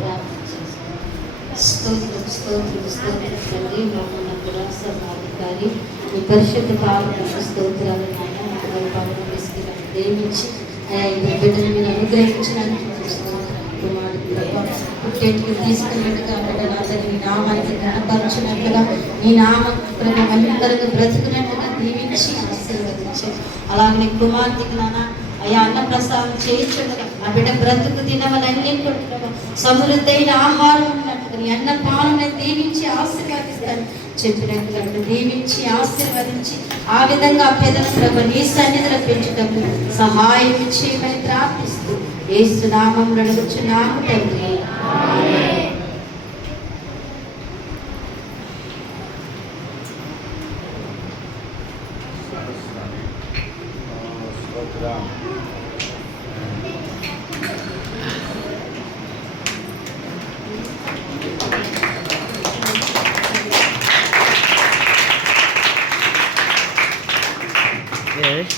ప్రార్థన చేసుకుంటాం. స్తోత్రం స్తోత్రం స్తోత్రం తండ్రి, మమ్మల్ని కూడా సర్వాధికారి మీ పరిశుద్ధ పాలనకు స్తోత్రాలు నాయన. పాలన తీసుకుని దేవించి ఈ బిడ్డను మీరు అనుగ్రహించడానికి పుట్టేట్టుకు తీసుకున్నట్టుగా బిడ్డలందరూ నీ నామానికి ఘనపరచినట్లుగా నీ నామం ప్రభు మహిమకరంగా బ్రతుకున్నట్టుగా దీవించి ఆశీర్వదించారు. అలాగే కుమార్తెకి నాన్న అయ్యా అన్నప్రసాదం చేయించుండగా ఆ బిడ్డ బ్రతుకు దినవలన్నీ కూడా సమృద్ధైన ఆహారం ఉన్నట్టుగా నీ అన్న పాలన దీవించి ఆశీర్వదిస్తాను చెప్పినట్టుగా దీవించి ఆశీర్వదించి ఆ విధంగా పేదల ప్రభు నీ సన్నిధిలో పెంచుటకు సహాయం చేయమని ప్రార్థిస్తూ యేసు నామములో అడుగుచున్నాము తండ్రి. Yes.